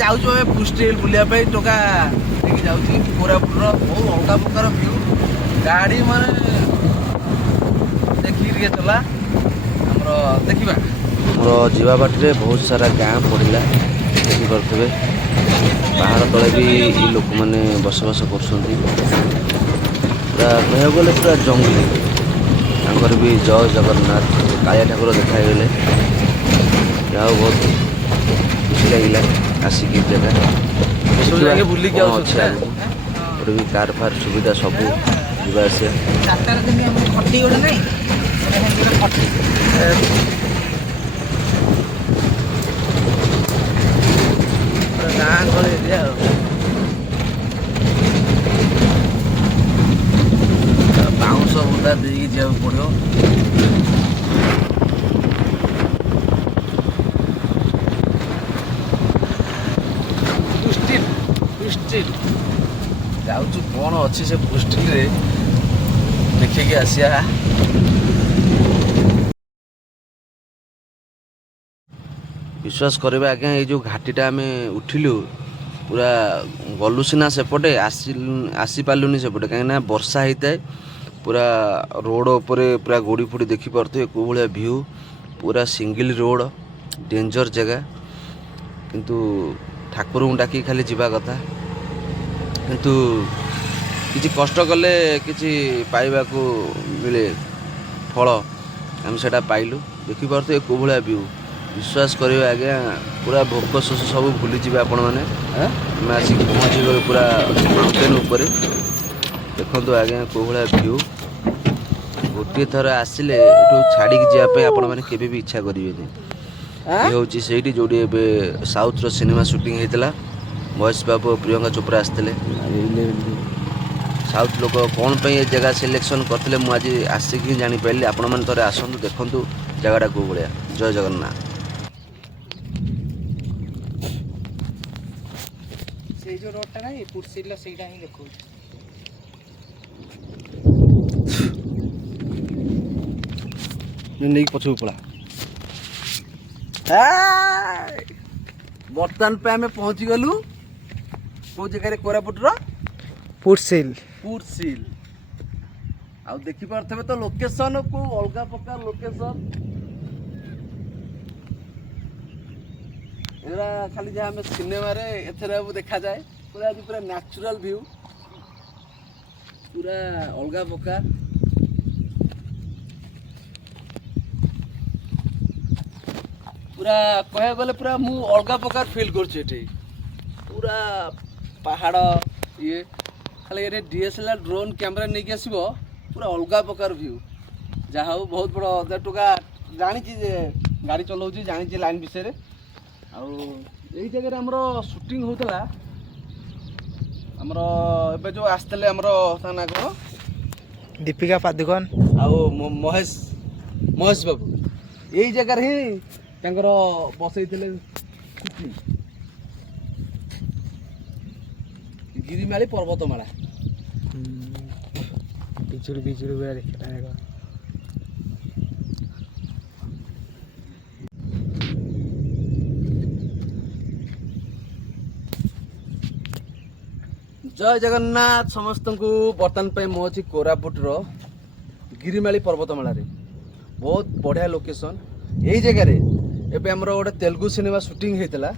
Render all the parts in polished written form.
ଯାଉଛୁ ଏବେ ପୁଷ୍ଟିଲ ବୁଲିବା ପାଇଁ ଟୋକା ନେଇକି ଯାଉଛି କୋରାପୁଟର ବହୁତ ଅଲଗା ପ୍ରକାର ଭିଉ ଗାଡ଼ି ମାନେ ଦେଖିକି ଟିକେ ଚଲା ଆମର ଦେଖିବା ଆମର ଯିବା ବାଟରେ ବହୁତ ସାରା ଗାଁ ପଡ଼ିଲା ଦେଖିପାରୁଥିବେ ପାହାଡ଼ ତଳେ ବି ଏଇ ଲୋକମାନେ ବସବାସ କରୁଛନ୍ତି ପୁରା କହିବାକୁ ଗଲେ ପୁରା ଜଙ୍ଗଲି ତାଙ୍କର ବି ଜୟ ଜଗନ୍ନାଥ କାଳିଆ ଠାକୁର ଦେଖାଗଲେ ଯାହା ବହୁତ ଖୁସି ଲାଗିଲା ଆସିକି ଜାଗା ବୁଲିକି ଅଛି ଆଗକୁ ଗୋଟେ ବି କାର ଫାର ସୁବିଧା ସବୁ ଯିବା ଆସିବା ଗାଁ ଗହଳି ଏରିଆ ଆଉ ବାଉଁଶ ବୁଦା ଦେଇକି ଯିବାକୁ ପଡ଼ିବ ଯାଉଛୁ କ'ଣ ଅଛି ସେ ପୁଷ୍ଟିରେ ଦେଖିକି ଆସିବା ବିଶ୍ୱାସ କରିବା ଆଜ୍ଞା ଏଇ ଯେଉଁ ଘାଟିଟା ଆମେ ଉଠିଲୁ ପୁରା ଗଲୁ ସିନା ସେପଟେ ଆସିପାରିଲୁନି ସେପଟେ କାହିଁକିନା ବର୍ଷା ହେଇଥାଏ ପୁରା ରୋଡ଼ ଉପରେ ପୁରା ଗୋଡ଼ି ଫୋଡ଼ି ଦେଖିପାରୁଥିବେ କେଉଁ ଭଳିଆ ଭିଉ ପୁରା ସିଙ୍ଗିଲ ରୋଡ଼ ଡେଞ୍ଜର ଜାଗା କିନ୍ତୁ ଠାକୁରଙ୍କୁ ଡାକି ଖାଲି ଯିବା କଥା କିନ୍ତୁ କିଛି କଷ୍ଟ କଲେ କିଛି ପାଇବାକୁ ମିଳେ ଫଳ ଆମେ ସେଇଟା ପାଇଲୁ ଦେଖିପାରୁଥିବେ କେଉଁ ଭଳିଆ ଭିଉ ବିଶ୍ୱାସ କରିବେ ଆଜ୍ଞା ପୁରା ଭୋକ ଶୋଷ ସବୁ ଭୁଲିଯିବେ ଆପଣମାନେ ଆମେ ଆସିକି ପହଞ୍ଚିଗଲୁ ପୁରା ମାଉଣ୍ଟେନ୍ ଉପରେ ଦେଖନ୍ତୁ ଆଜ୍ଞା କେଉଁ ଭଳିଆ ଭିଉ ଗୋଟିଏ ଥର ଆସିଲେ ଏଠୁ ଛାଡ଼ିକି ଯିବା ପାଇଁ ଆପଣମାନେ କେବେ ବି ଇଚ୍ଛା କରିବେନି ଇଏ ହେଉଛି ସେଇଠି ଯେଉଁଠି ଏବେ ସାଉଥର ସିନେମା ସୁଟିଂ ହେଇଥିଲା ମହେଶ ବାବୁ ଓ ପ୍ରିୟଙ୍କା ଚୋପ୍ରା ଆସିଥିଲେ ସାଉଥ ଲୋକ କ'ଣ ପାଇଁ ଏ ଜାଗା ସିଲେକ୍ସନ୍ କରିଥିଲେ ମୁଁ ଆଜି ଆସିକି ଜାଣିପାରିଲି ଆପଣମାନେ ଥରେ ଆସନ୍ତୁ ଦେଖନ୍ତୁ ଜାଗାଟା କେଉଁ ଭଳିଆ ଜୟ ଜଗନ୍ନାଥ ସେଇ ଯୋଉ ରୋଡଟା ନାହିଁ ପୁରସିଲ ସେଇଟା ହିଁ ଦେଖଉଛି ନେଇକି ପଛକୁ ପଳା ବର୍ତ୍ତମାନ ପାଇଁ ଆମେ ପହଞ୍ଚିଗଲୁ କେଉଁ ଜାଗାରେ କୋରାପୁଟର ପୁରସିଲ ଆଉ ଦେଖିପାରୁଥିବେ ତ ଲୋକେସନ କୁ ଅଲଗା ପ୍ରକାର ଲୋକେସନ ଏଗୁଡ଼ା ଖାଲି ଯାହା ଆମେ ସିନେମାରେ ଏଥିରେ ଦେଖାଯାଏ ପୁରା ଆଜି ପୁରା ନ୍ୟାଚୁରାଲ ଭିଉ ପୁରା ଅଲଗା ପ୍ରକାର ପୁରା କହିବାକୁ ଗଲେ ପୁରା ମୁଁ ଅଲଗା ପ୍ରକାର ଫିଲ୍ କରୁଛି ଏଠି ପୁରା ପାହାଡ଼ ଇଏ ଖାଲି ଏଠି DSLR ଡ୍ରୋନ୍ କ୍ୟାମେରା ନେଇକି ଆସିବ ପୁରା ଅଲଗା ପ୍ରକାର ଭିଉ ଯାହା ହଉ ବହୁତ ବଡ଼ ଟୋକା ଜାଣିଛି ଯେ ଗାଡ଼ି ଚଲାଉଛି ଜାଣିଛି ଲାଇନ୍ ବିଷୟରେ ଆଉ ଏଇ ଜାଗାରେ ଆମର ସୁଟିଂ ହେଉଥିଲା ଆମର ଏବେ ଯେଉଁ ଆସିଥିଲେ ଆମର ତା ନାଁ କ'ଣ ଦୀପିକା ପାଦୁକୋନ ଆଉ ମହେଶ ବାବୁ ଏଇ ଜାଗାରେ ହିଁ ତାଙ୍କର ବସେଇଥିଲେ ସୁଟିଂ ଗିରିମାଳି ପର୍ବତମାଳା ବିଜୁଳି ପୁରା ଦେଖିଲା ଜୟ ଜଗନ୍ନାଥ ସମସ୍ତଙ୍କୁ ବର୍ତ୍ତମାନ ପାଇଁ ମୁଁ ଅଛି କୋରାପୁଟର ଗିରିମାଳି ପର୍ବତମାଳାରେ ବହୁତ ବଢ଼ିଆ ଲୋକେସନ୍ ଏଇ ଜାଗାରେ ଏବେ ଆମର ଗୋଟେ ତେଲୁଗୁ ସିନେମା ସୁଟିଂ ହେଇଥିଲା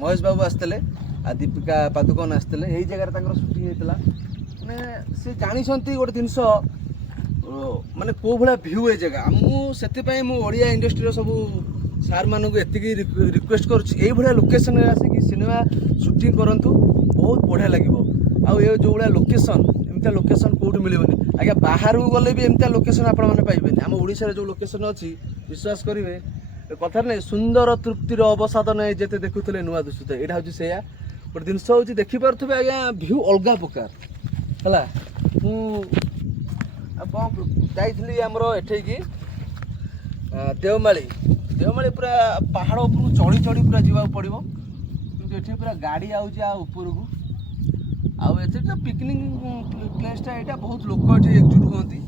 ମହେଶ ବାବୁ ଆସିଥିଲେ ଆଉ ଦୀପିକା ପାଦୁକୋନ ଆସିଥିଲେ ଏଇ ଜାଗାରେ ତାଙ୍କର ସୁଟିଂ ହେଇଥିଲା ମାନେ ସେ ଜାଣିଛନ୍ତି ଗୋଟେ ଜିନିଷ ମାନେ କେଉଁ ଭଳିଆ ଭିଉ ଏ ଜାଗା ମୁଁ ସେଥିପାଇଁ ମୁଁ ଓଡ଼ିଆ ଇଣ୍ଡଷ୍ଟ୍ରିର ସବୁ ସାର୍ମାନଙ୍କୁ ଏତିକି ରିକ୍ୱେଷ୍ଟ କରୁଛି ଏଇଭଳିଆ ଲୋକେସନରେ ଆସିକି ସିନେମା ସୁଟିଂ କରନ୍ତୁ ବହୁତ ବଢ଼ିଆ ଲାଗିବ ଆଉ ଏ ଯେଉଁ ଭଳିଆ ଲୋକେସନ୍ ଏମିତିଆ ଲୋକେସନ୍ କେଉଁଠି ମିଳିବନି ଆଜ୍ଞା ବାହାରକୁ ଗଲେ ବି ଏମିତିଆ ଲୋକେସନ୍ ଆପଣମାନେ ପାଇବେନି ଆମ ଓଡ଼ିଶାରେ ଯେଉଁ ଲୋକେସନ୍ ଅଛି ବିଶ୍ୱାସ କରିବେ କଥାରେ ନାହିଁ ସୁନ୍ଦର ତୃପ୍ତିର ଅବସାଦ ନାହିଁ ଯେତେ ଦେଖୁଥିଲେ ନୂଆ ଦିଶୁଥାଏ ଏଇଟା ହେଉଛି ସେଇଆ ଗୋଟେ ଜିନିଷ ହେଉଛି ଦେଖିପାରୁଥିବେ ଆଜ୍ଞା ଭିଉ ଅଲଗା ପ୍ରକାର ହେଲା ମୁଁ କ'ଣ ଯାଇଥିଲି ଆମର ଏଠେଇକି ଦେଓମାଳି ପୁରା ପାହାଡ଼ ଉପରକୁ ଚଢ଼ି ପୁରା ଯିବାକୁ ପଡ଼ିବ କିନ୍ତୁ ଏଠି ପୁରା ଗାଡ଼ି ଆଉଛି ଉପରକୁ ଆଉ ଏଠି ତ ପିକନିକ୍ ପ୍ଲେସ୍ଟା ଏଇଟା ବହୁତ ଲୋକ ଏଠି ଏକଜୁଟ ହୁଅନ୍ତି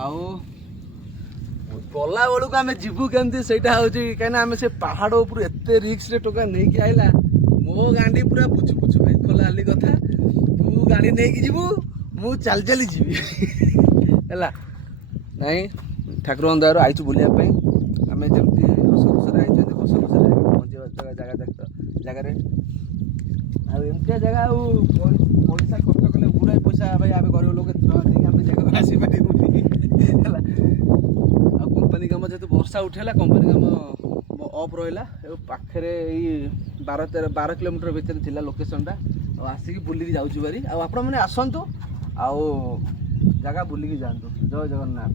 ଆଉ ଗଲା ବେଳକୁ ଆମେ ଯିବୁ କେମିତି ସେଇଟା ହଉଛି କାହିଁକିନା ଆମେ ସେ ପାହାଡ଼ ଉପରୁ ଏତେ ରିକ୍ସରେ ଟୋକା ନେଇକି ଆଇଲା ମୋ ଗାଣ୍ଡି ପୁରା ପୁଛୁ ପୁଛୁ ଭାଇ ଖୋଲା ହାଲି କଥା ତୁ ଗାଡ଼ି ନେଇକି ଯିବୁ ମୁଁ ଚାଲି ଚାଲି ଯିବି ହେଲା ନାଇଁ ଠାକୁରଙ୍କ ଦୟାରୁ ଆଇଛୁ ବୁଲିବା ପାଇଁ ଆମେ ଯେମିତି ହସ ଖୁସିରେ ଆଇଛନ୍ତି ହସ ଖୁସିରେ ପହଞ୍ଚିବା ଜାଗାରେ ଆଉ ଏମିତିଆ ଜାଗା ଆଉ ପଇସା ଖର୍ଚ୍ଚ କଲେ ଗୁଡ଼ାଏ ପଇସା ଭାଇ ଆମେ ଗରିବ ଲୋକ ଦେଇକି ଆମେ ଜାଗାକୁ ଆସିପାରିବୁନି ହେଲା ଆଉ କମ୍ପାନୀ କାମ ଯେହେତୁ ବର୍ଷା ଉଠେଇଲା କମ୍ପାନୀ କାମ ଅଫ୍ ରହିଲା ଏବଂ ପାଖରେ ଏଇ 12 କିଲୋମିଟର ଭିତରେ ଥିଲା ଲୋକେସନଟା ଆଉ ଆସିକି ବୁଲିକି ଯାଉଛୁ ଭାରି ଆଉ ଆପଣମାନେ ଆସନ୍ତୁ ଆଉ ଜାଗା ବୁଲିକି ଯାଆନ୍ତୁ ଜୟ ଜଗନ୍ନାଥ।